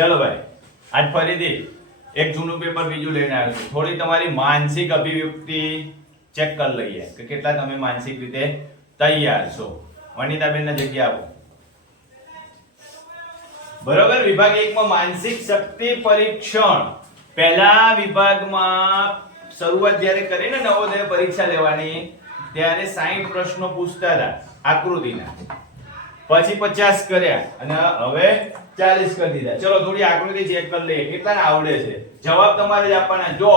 ચલો ભાઈ, આજ ફરીથી એક જૂનું પેપર બીજું લઈને આવ્યો છું. થોડી તમારી માનસિક અભિવ્યક્તિ ચેક કરી લઈએ કે કેટલા તમે માનસિક રીતે તૈયાર છો. વનિતાબેનના જગ્યા આપો. બરોબર. વિભાગ 1 માં માનસિક શક્તિ પરીક્ષણ. પહેલા વિભાગમાં શરૂઆત જ્યારે કરીને નવોદય પરીક્ષા લેવાની ત્યારે 60 પ્રશ્નો પૂછતા હતા આકૃતિના. પછી 50 કર્યા અને હવે 40 કરી દીધા. ચલો થોડી આકૃતિ ચેક કરી લઈએ કેટલાને આવડે છે. જવાબ તમારે જ આપવાના. જો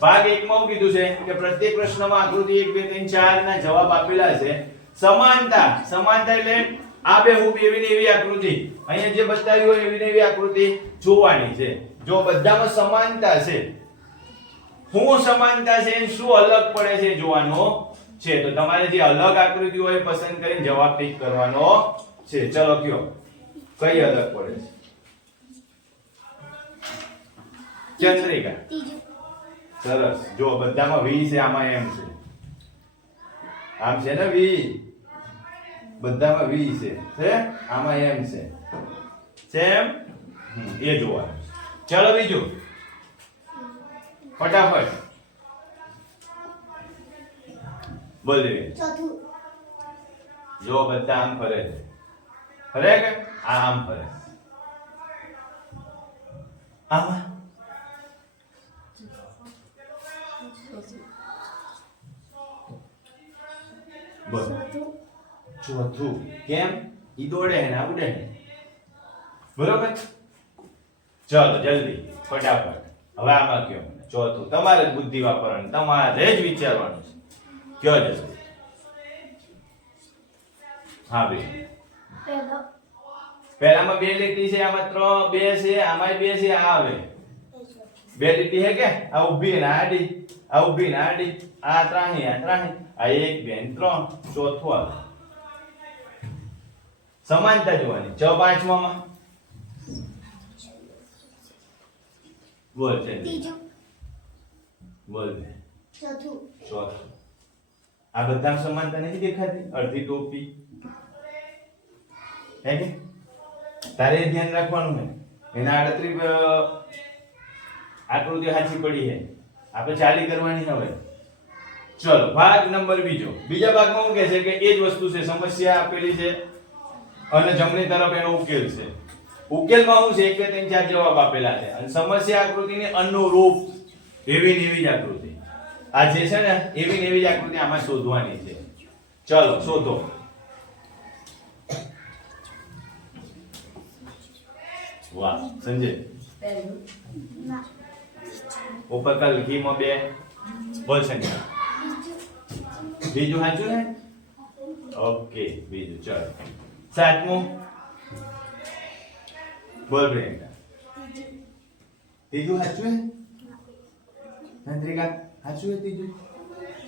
ભાગ 1 માં શું કીધું છે કે પ્રત્યેક પ્રશ્નમાં આકૃતિ 1 2 3 4 ના જવાબ આપેલા છે. સમાનતા એટલે આ બે હું એવી ને એવી આકૃતિ અહીંયા જે બતાવ્યું હોય એવી ને એવી આકૃતિ જોવાની છે. જો બધામાં સમાનતા છે, શું સમાનતા છે શું અલગ પડે છે જોવાનો છે. તો તમારે જે અલગ આકૃતિ હોય પસંદ કરીને જવાબ ટીક કરવાનો છે. ચલો કયો કઈ અલગ પડે છે? ચંદ્રિકા. સરસ. જો બધામાં વી છે, આમાં એમ છે. આમ છે ને વી, બધામાં વી છે, આમાં એમ છે. સેમ એ જોવાનું. ચલો બીજું ફટાફટ બોલ દે. જો બધા આમ ફરે છે, ફરે કે આમ ફરે, આમાં બોલ. ચોથું કેમ? ઈ દોડે હે ને ઉડે હે. બરોબર. ચલો જલ્દી ફટાફટ. હવે આમાં કયો મને ચોથું. તમારે જ બુદ્ધિ વાપરવાની, તમારે જ વિચારવાનું છે. કયો જલ્દી. હા બે. પહેલામાં બે લીટી છે, આમાં ત્રણ બે છે, આમાં બે છે. આ આવે બે લીટી હે કે આ ઊભી ને આડી, આ ઊભી ને આડી, આ ત્રાહી, આ ત્રાહી, આ 1 2 3. ચોથું આવે સમાનતા જોવાની. પાંચમામાં બોલ છે. બોલ ચોથું. આ બધા સમાનતા નથી દેખાતી? અડધી ટોપી હે કે તારે ધ્યાન રાખવાનું છે. એના 38 આકૃતિ સાચી પડી છે, આપણે ચાલી કરવાની હવે. ચલો ભાગ નંબર બીજા ભાગમાં શું કહે છે કે એ જ વસ્તુ છે, સમસ્યા આપેલી છે અને જમણી તરફ એનો ઉકેલ છે. ઉકેલમાં શું છે 1 2 3 4 જવાબ આપેલા છે અને સમસ્યા આકૃતિને અનુરૂપ એવી ને એવી જ આકૃતિ આ જે છે ને એવી ને એવી જ આકૃતિ આમાં શોધવાની છે. ચલો શોધો. વાહ સંજય. ઉપર કલ ઘીમાં 2 બોલ સંજય. બીજું સાચું ને? ઓકે બીજું. ચલો સાતમું બોલ પ્રિયંકા. ત્રીજું સાચું હે ચંદ્રિકા? સાચું હે ત્રીજું?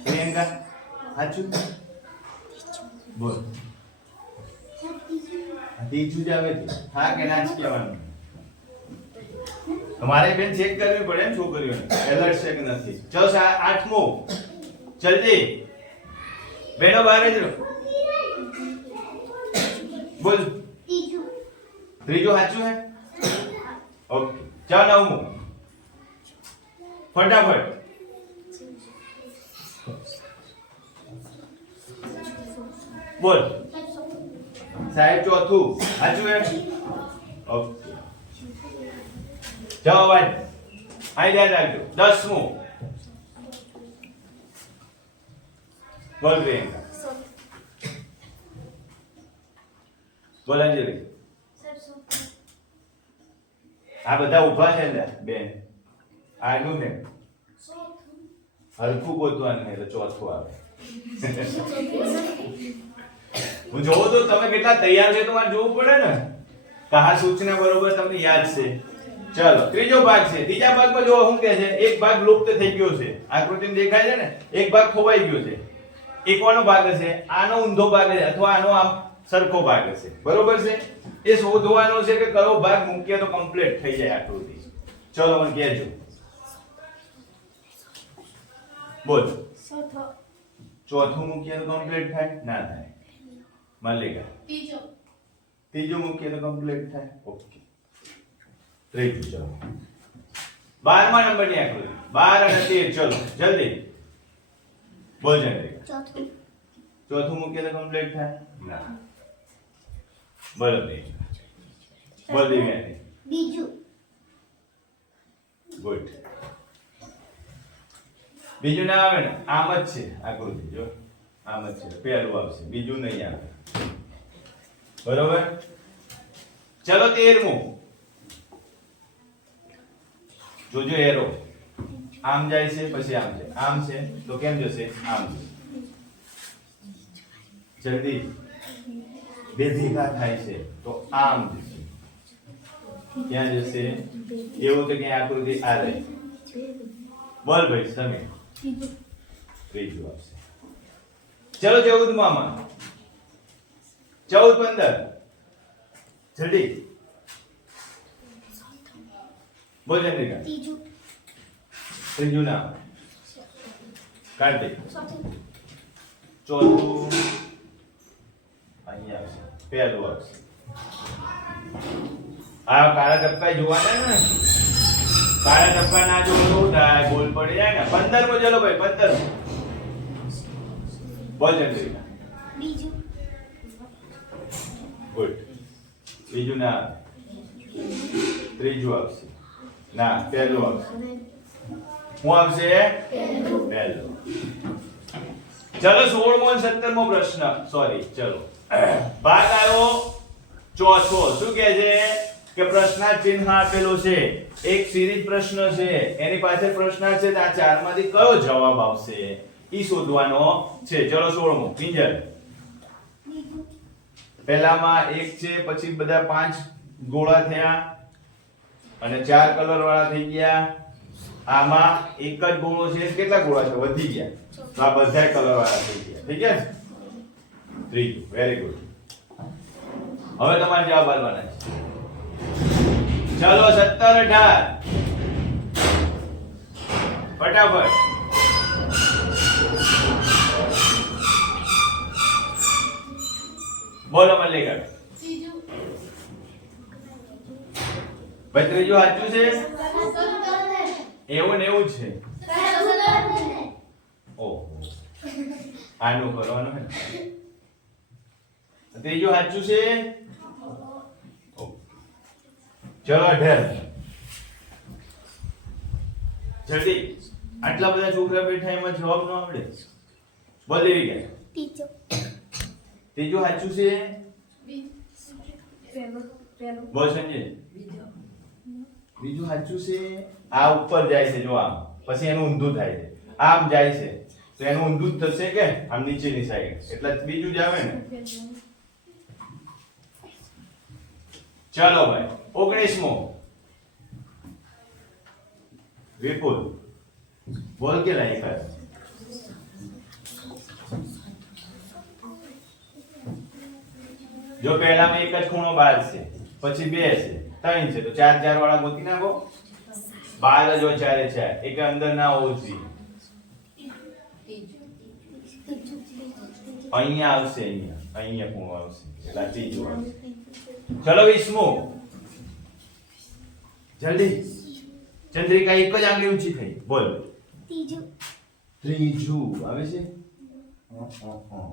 પ્રિયંકા સાચું બોલ. ત્રીજું જ આવે છે. હા કે ના જ કહેવાનું. તમારે બેન ચેક કરવી પડે ને છોકરીઓને એલર્ટ છે કે નથી. ચલો આઠમું જલ્દી બેનો બહાર જ રહો. બોલ. ત્રીજું સાચું હે? ઓકે. ચાલો નવમું ફટાફટ બોલ. સાહેબ ચોથું સાચું હે? ઓકે. જાઓ ભાઈ આઈ ધ્યાન રાખજો. 10મું બોલ પ્રિયંકા. બોલ અંજલિ. આ બધા ઊભા છે ને બેન, આનું ને હરખું ગોતવાનું ને એટલે ચોથું આવે. હું જોઉં તો તમે કેટલા તૈયાર છે તો મારે જોવું પડે ને કે આ સૂચના બરોબર તમને યાદ છે. ચલો ત્રીજો ભાગ છે. ત્રીજા ભાગમાં જો શું કહે છે એક ભાગ લુપ્ત થઈ ગયો છે. આકૃતિમાં દેખાય છે ને એક ભાગ ખોવાઈ ગયો છે. એક કોનો ભાગ હશે? આનો ઊંધો ભાગ છે અથવા આનો આમ સરખો ભાગ હશે. બરોબર છે? એ શોધવાનો છે કે કયો ભાગ મૂકીએ તો કમ્પ્લીટ થઈ જાય આકૃતિ. ચલો મને કહેજો. બોલ. ચોથું મૂકીએ તો કમ્પ્લીટ થાય? ના થાય. મલ્લિકા. ત્રીજું મૂકીએ તો કમ્પ્લીટ થાય? ઓકે. ત્રીજું. ચલો 12મા નંબરની આકૃતિ 12 અને 13. ચલો જલ્દી બોલ જલ્દી. ચોથું મૂકીએ તો કમ્પ્લીટ થાય ના. બોલો ત્રીજું. બોલ દિવ્યાની. બીજું. ગુડ. બીજું ના આવે ને આમ જ છે આકૃતિ જો આમ જ છે પહેલું આવશે બીજું નહીં આવે બરોબર. ચલો 13મું જોજો એરો આમ જાય છે પછી આમ છે આમ છે તો કેમ જશે આમ જશે. જલ્દી બે ભેગા થાય છે તો આમ જશે ક્યાં જશે એવું તો ક્યાં આકૃતિ આ રહી. બોલ ભાઈ તમે ત્રીજું આવશે. ચલો 14માં 14 15 જલ્દી બોલ ચંદ્રિકા. ત્રીજું નામ કાર્તિક. ચોથું અહીંયા આવશે પહેલું આવશે. આ કાળા ટપકા જોવાના ને કાળા ટપકા ના જો તો થાય બોલ પડી જાય ને. 15મો ચલો ભાઈ 15મો બોલ ચંદ્રિકા. બીજું. ગુડ. બીજું ના ત્રીજું આવશે ના પહેલું આવશે. હું આવશે પહેલું. ચલો 16મો અને 17મો પ્રશ્ન સોરી ચલો ભાગ આવ્યો ચોથો. શું કહે છે કે પ્રશ્નાર્થ ચિહ્ન આપેલું છે એક સિરીઝ પ્રશ્ન છે એની પાસે પ્રશ્નાર્થ છે તો આ ચારમાંથી કયો જવાબ આવશે ઈ શોધવાનો છે. ચલો 16મો પિંજર. પહેલામાં એક છે પછી બધા 5 ગોળા થયા અને 4 કલર વાળા થઈ ગયા. આમાં એક જ ગોળો છે કેટલા ગોળા છે વધી ગયા તો આ બધા કલર વાળા થઈ ગયા. થઈ ગયા ને. ત્રીજું વેરી ગુડ. હવે તમારે જવાબ આપવાના છે. ચલો 17 18 ફટાફટ. બોલો મલ્લિકા. ભાઈ ત્રીજું સાચું છે એવું ને એવું જ છે. ઓહો આનું કરવાનું હે. ત્રીજું સાચું છે. ચલો 18 જલ્દી. આટલા બધા છોકરા બેઠા એમાં જવાબ ન આવડે. બોલ દેવી ગયા. ત્રીજું સાચું છે. બોલ સંજય. બીજું સાચું છે. આ ઉપર જાય છે જો આમ પછી એનું ઊંધું થાય છે આમ જાય છે તો એનું ઊંધું જ થશે કે આમ નીચેની સાઈડ એટલે બીજું જ આવે ને. ચાલો ભાઈ 19મો વિપુલ. બોલ કે લાઈક જો પહેલામાં એક જ ખૂણો 12 છે પછી 2 છે 3 છે તો 4 4 વાળા ગોતી નાખો. 12 જો 4 છે એક અંદર ના હોવું જોઈએ. અહીંયા આવશે અહીંયા ખૂણો આવશે એટલે ત્રીજું આવશે. ચલો 20મો જલ્દી. ચંદ્રિકા એક જ આંગળી ઊંચી થઈ બોલ. ત્રીજું આવે છે.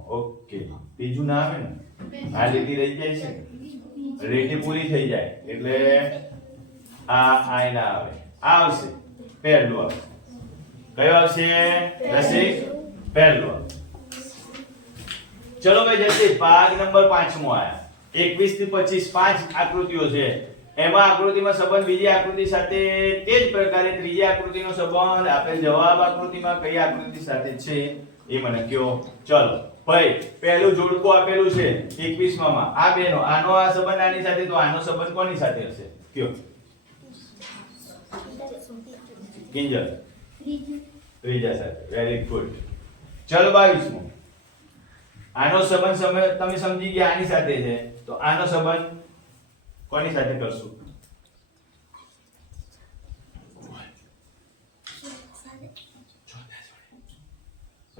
ઓકે ત્રીજું ના આવે ને આ લીટી રહી જાય છે લીટી પૂરી થઈ જાય એટલે આ ના આવે. આવશે પહેલું આવશે. કયો આવશે રસિક? પહેલું આવશે. ચલો ભાઈ જલ્દી ભાગ નંબર 5મો આયા. 21 થી 25 5 આકૃતિઓ છે. એમાં આકૃતિમાં સંબંધ બીજી આકૃતિ સાથે તે જ પ્રકારે ત્રીજી આકૃતિનો સંબંધ આપેલ જવાબ આકૃતિમાં કઈ આકૃતિ સાથે છે એ મને કયો. ચલો ભાઈ પહેલું જોડકું આપેલું છે 21માં આ બેનો આનો આ સંબંધ આની સાથે તો આનો સંબંધ કોની સાથે હશે કયો? કિંજલ ત્રીજા સાથે. Very good. ચલો 22મો આનો સંબંધ તમે સમજી ગયા આની સાથે છે તો આનો સંબંધ કોની સાથે કરશું?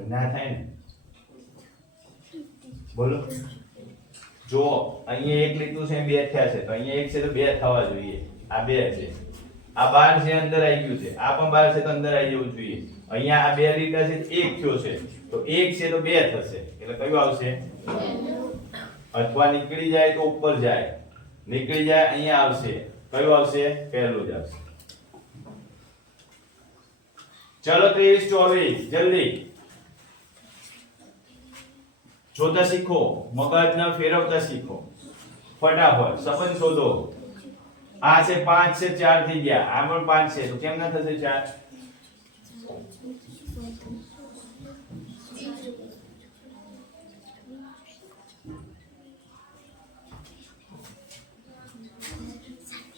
ના થાય ને બોલો. જો અહીંયા એક લીધું છે બે થયા છે તો અહીંયા એક છે તો બે થવા જોઈએ આ 2 છે, આ 12 છે અંદર આવી ગયું છે, આ પણ 12 છે તો અંદર આવી જવું જોઈએ. અહીંયા આ 2 લીટા છે 1 થયો છે તો 1 છે તો 2 થશે એટલે કયું આવશે? અથવા નીકળી જાય તો ઉપર જાય, નીકળી જાય અહીંયા આવશે, કયું આવશે? પહેલું જ આવશે. ચલો 23 24 જલ્દી જોતા શીખો, મગજના ફેરવતા શીખો, ફટાફટ સંબંધ શોધો. આ છે 5 છે 4 થઈ ગયા, આ પણ 5 છે તો કેમ ના થશે 4?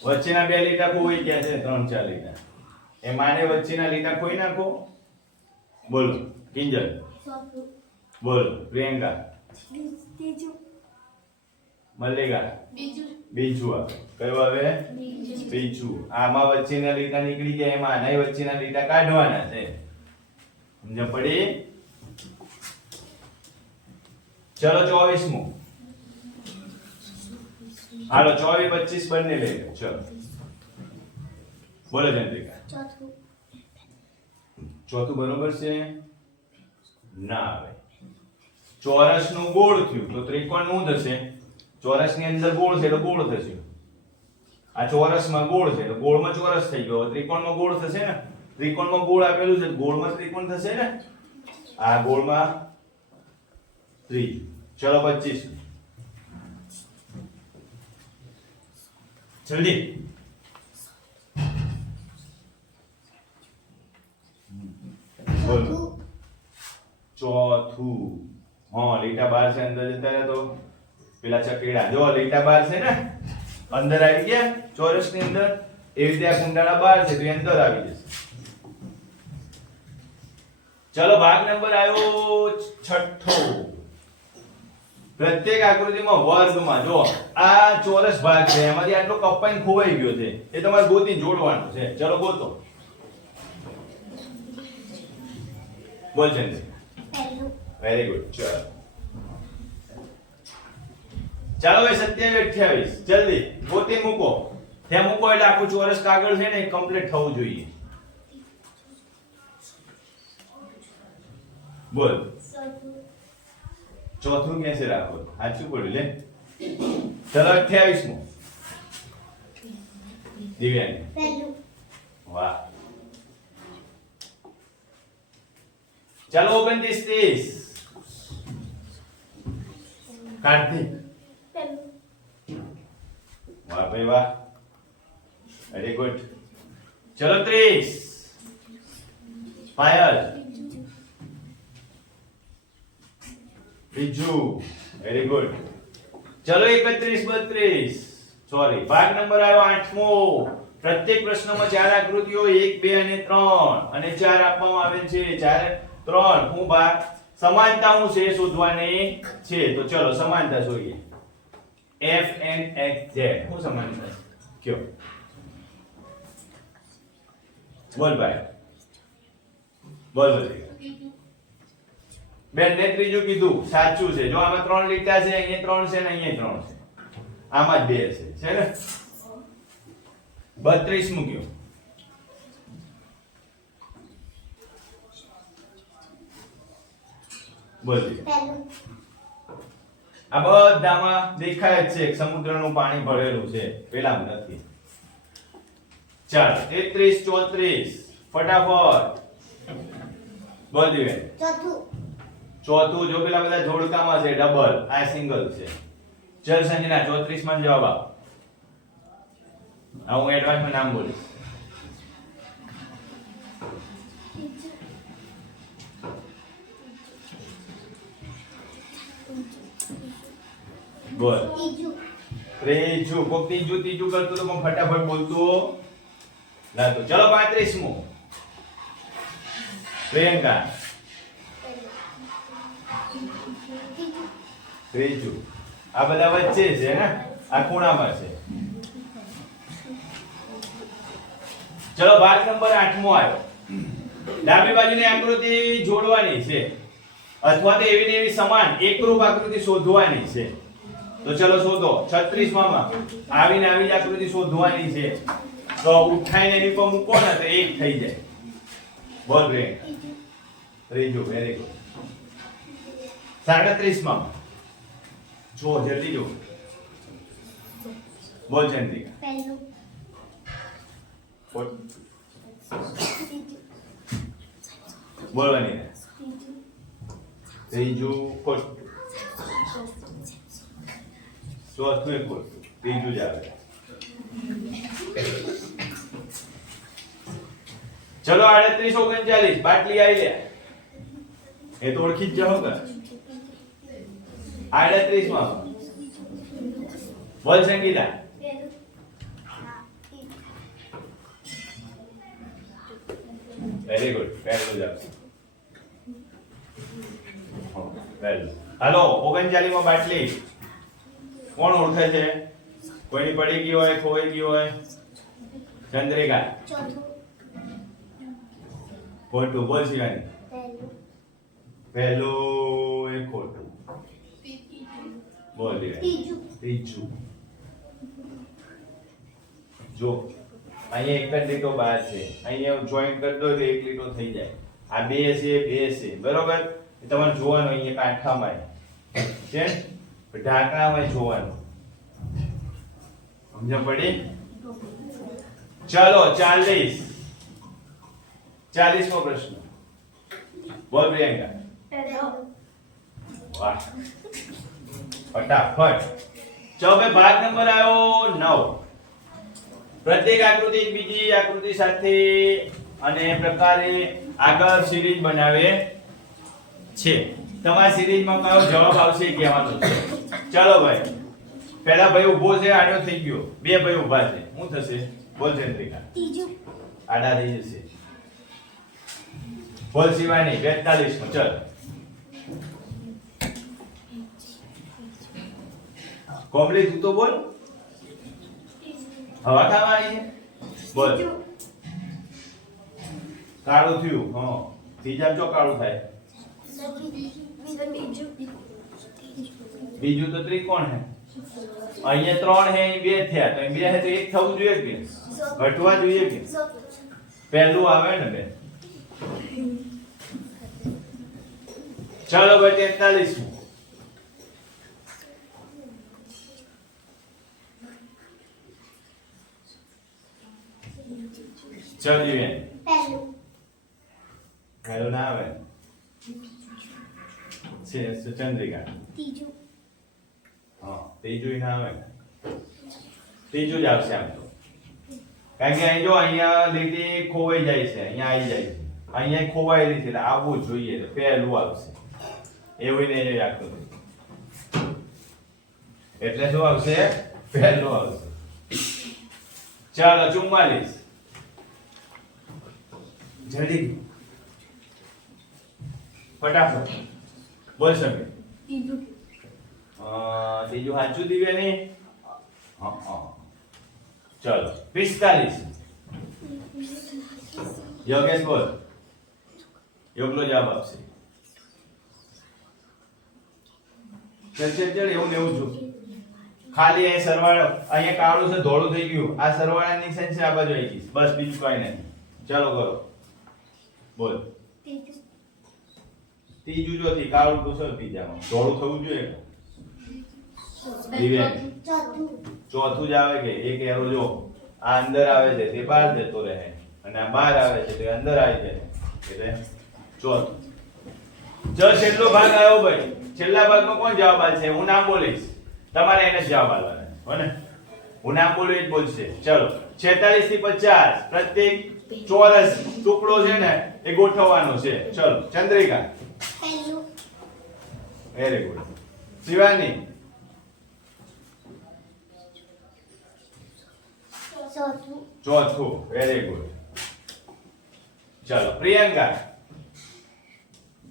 વચ્ચેના 2 લીટા ખોઈ ગયા છે, 3 4 લીટા એ માને વચ્ચેના લીટા ખોઈ નાખો. બોલો કિંજલ, બોલો પ્રિયંકા, મલ્લિકા, બીજું કયું આવે? બીજું. આમાં વચ્ચેના લીટા નીકળી ગયા, એમાં આના વચ્ચેના લીટા કાઢવાના છે. સમજ પડી? ચલો 24મું. હાલો 24 25 બંને લઈ લો. ચલો બોલો ચંદ્રિકા. ચોથું બરોબર છે? ના આવે. ચોરસનું ગોળ થયું તો ત્રિકોણનું થશે. ચોરસની અંદર ગોળ છે તો ગોળ થશે. આ ચોરસમાં ગોળ છે તો ગોળમાં ચોરસ થઈ ગયો. ત્રિકોણમાં ગોળ થશે ને? ત્રિકોણમાં ગોળ આપેલું છે, ગોળમાં ત્રિકોણ થશે ને? આ ગોળમાં ત્રિકોણ. ચલો 25 જલ્દી. બોલો ચોથું. હા લીટા 12 છે અંદર જતા રહ્યા તો પેલા ચકેડા જો લીટા 12 છે ને અંદર આવી ગયા ચોરસની અંદર, એવી રીતે આ કુંડાળા 12 છે તો એ અંદર આવી જશે. ચલો ભાગ નંબર આવ્યો છઠ્ઠો. પ્રત્યેક આકૃતિમાં વર્ગમાં જો આ ચોરસ ભાગ છે એમાંથી આટલો કપાઈને ખોવાઈ ગયો છે, એ તમારે ગોતી જોડવાનું છે. ચલો ગોતો. બોલ છે. Very good. ચલો ચાલો ભાઈ 27 28 જલ્દી ગોતી મૂકો. ત્યાં મૂકો એટલે આખું ચોરસ કાગળ છે ને એ કમ્પ્લીટ થવું જોઈએ. બોલ ચોથું કેસે રાખો? સાચું પડ્યું લે. ચલો 28મું. દિવ્યાંગ. વાહ. ચલો 29 30. કાર્તિક. વાહ ભાઈ વાહ, વેરી ગુડ. ચલો 30. પાયલ. બીજું વેરી ગુડ. ચલો 31 32. સોરી ભાગ નંબર આવ્યો 8મો. પ્રત્યેક પ્રશ્નમાં 4 આકૃતિઓ 1 2 અને 3 અને 4 આપવામાં આવેલ છે. 4 3 હું ભાગ સમાનતા હું છે શોધવાની છે. તો ચલો સમાનતા જોઈએ. f n x z હું સમાનતા કયો? બોલ ભાઈ બોલ. બેન ને ત્રીજું કીધું સાચું છે. જો આમાં 3 લીટા છે, અહીંયા 3 છે ને અહીંયા 3 છે, આમાં જ 2 છે ને? 32 મૂક્યો. બોલ. આ બધામાં દેખાય જ છે સમુદ્રનું પાણી ભરેલું છે, પેલામાં નથી. ચાલો 33 34 ફટાફટ બોલ દિવેન. ચોથું જો પેલા બધા જોડકામાં છે ડબલ, આ સિંગલ છે. ચલ સંજના 34 માં જવાબ આપ. હું એડવાન્સમાં નામ બોલીશ. બોલ. ત્રીજું. કોક ત્રીજું કરતું તો પણ ફટાફટ બોલતું લાતો. ચલો 35મું. પ્રિયંકા. ત્રીજું. આ બધા વચ્ચે છે ને, આ ખૂણામાં છે. ચલો ભાગ નંબર 8મો આવ્યો. ડાબી બાજુની આકૃતિ જોડવાની છે અથવા તો એવી ને એવી સમાન એકરૂપ આકૃતિ શોધવાની છે. તો ચલો શોધો 36 માં આવીને આવી જ આકૃતિ શોધવાની છે તો ઉઠાઈને એની પર મૂકો ને તો 1 થઈ જાય બોલ રે ત્રીજું વેરી ગુડ 37 માં જો જલ્દી જો બોલ ચંદ્રિકા પહેલું બોલવાની ત્રીજું ખોટું ચોથું એ ખોટું ત્રીજું જ આવે ચલો 38 39 બાટલી આવી લે એ તો ઓળખી જ જાઓ કે 38 માં બોલ સંગીતા વેરી ગુડ પહેલું જ આપશે પહેલું હાલો 39 માં બાટલી કોણ ઓળખે છે કોઈની પડી ગઈ હોય ખોઈ ગઈ હોય ચંદ્રિકા ચોથું ખોટું બોલ શિવાની પહેલું પહેલું એ ખોટું બોલ દીવા ત્રીજું ત્રીજું જો અહીંયા એક જ લીટો બહાર છે અહીંયા જોઈન્ટ કરી દો તો એક લીટો થઈ જાય આ બે છે બરોબર તમારે જોવાનું અહીંયા કાંઠામાં છે ઢાંકણામાં જોવાનું સમજ પડી ચાલો 40મો પ્રશ્ન બોલ પ્રિયંકા પહેલું વાહ ફટાફટ ચલો ભાઈ ભાગ નંબર આવ્યો 9 પ્રત્યેક આકૃતિ એક બીજી આકૃતિ સાથે અને પ્રકારે આગળ સિરીઝ બનાવે છે તમારી સિરીઝમાં કયો જવાબ આવશે એ કહેવાનું છે ચાલો ભાઈ પહેલા ભાઈ ઊભો છે આડો થઈ ગયો બે ભાઈ ઊભા છે શું થશે બોલ ચંદ્રિકા ત્રીજું આડા થઈ જશે બોલ શિવાની 42 માં ચલ કોમલી તું તો બોલ હવા ખાવાની છે બોલ કાળું થયું હા ત્રીજા ચો કાળું થાય બીજું તો ત્રિકોણ હે અહીંયા 3 હે અહીં 2 થયા તો અહીં 2 હે તો 1 થવું જોઈએ કે ઘટવા જોઈએ કે પહેલું આવે ને બે ચાલો ભાઈ 43 ચલ જીવેન પહેલું પહેલું ના આવે છે ચંદ્રિકા ત્રીજું હા ત્રીજું ના આવે ત્રીજું જ આવશે આમ તો કારણ કે અહીં જો અહીંયા લીટી ખોવાઈ જાય છે અહીંયા આવી જાય છે અહીંયા ખોવાયેલી છે એટલે આવવું જોઈએ તો પહેલું આવશે એવું નહીં રાખતું એટલે શું આવશે પહેલું આવશે ચાલો 44 જલ્દી ફટાફટ બોલ શકે ત્રીજું ત્રીજું સાચું દિવ્યા નહીં હા ચલો 45 યોગેશ બોલ યોગલો જવાબ આપશે ચલ એવું ને એવું છું ખાલી અહીં સરવાળો અહીંયા કાળું છે ધોળું થઈ ગયું આ સરવાળાની નિશાન છે આ બાજુ આવી ગઈ બસ બીજું કઈ નહીં ચાલો કરો બોલ ત્રીજું જો થી કાળું તો સર ત્રીજામાં ધોળું થવું જોઈએ ચોથું જ આવે કે એક એરો જો આ અંદર આવે છે તે બહાર જતો રહે અને આ બહાર આવે છે તે અંદર આવી જાય એટલે ચોથું જો છેલ્લો ભાગ આવ્યો ભાઈ છેલ્લા ભાગમાં કોણ જવાબ આપશે હું નામ બોલીશ તમારે એને જવાબ આપવાનો હો ને હું નામ બોલું એ જ બોલશે ચલો 46 થી 50 પ્રત્યેક ચોરસ ટુકડો છે ને એ ગોઠવવાનો છે ચલો ચંદ્રિકા પહેલું વેરી ગુડ શિવાની ચોથું ચોથું વેરી ગુડ ચલો પ્રિયંકા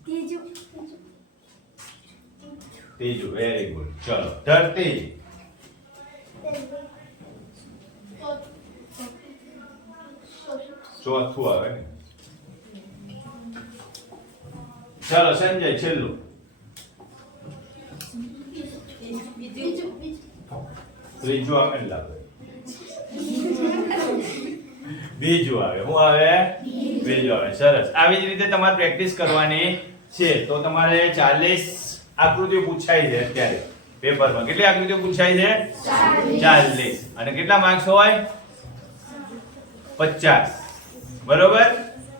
ત્રીજું ત્રીજું વેરી ગુડ ચલો ધરતી ચોથું આવે ને ચલો સંજય છેલ્લું બીજું ત્રીજું આવે ને લાગે બીજું આવે શું આવે બીજું આવે સરસ આવી જ રીતે તમારે પ્રેક્ટિસ કરવાની છે તો તમારે 40 આકૃતિઓ પૂછાઈ છે અત્યારે પેપરમાં કેટલી આકૃતિઓ પૂછાઈ છે 40 અને કેટલા માર્ક્સ હોય 50 બરોબર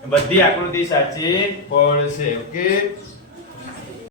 બધી આકૃતિ સાચી પડશે ઓકે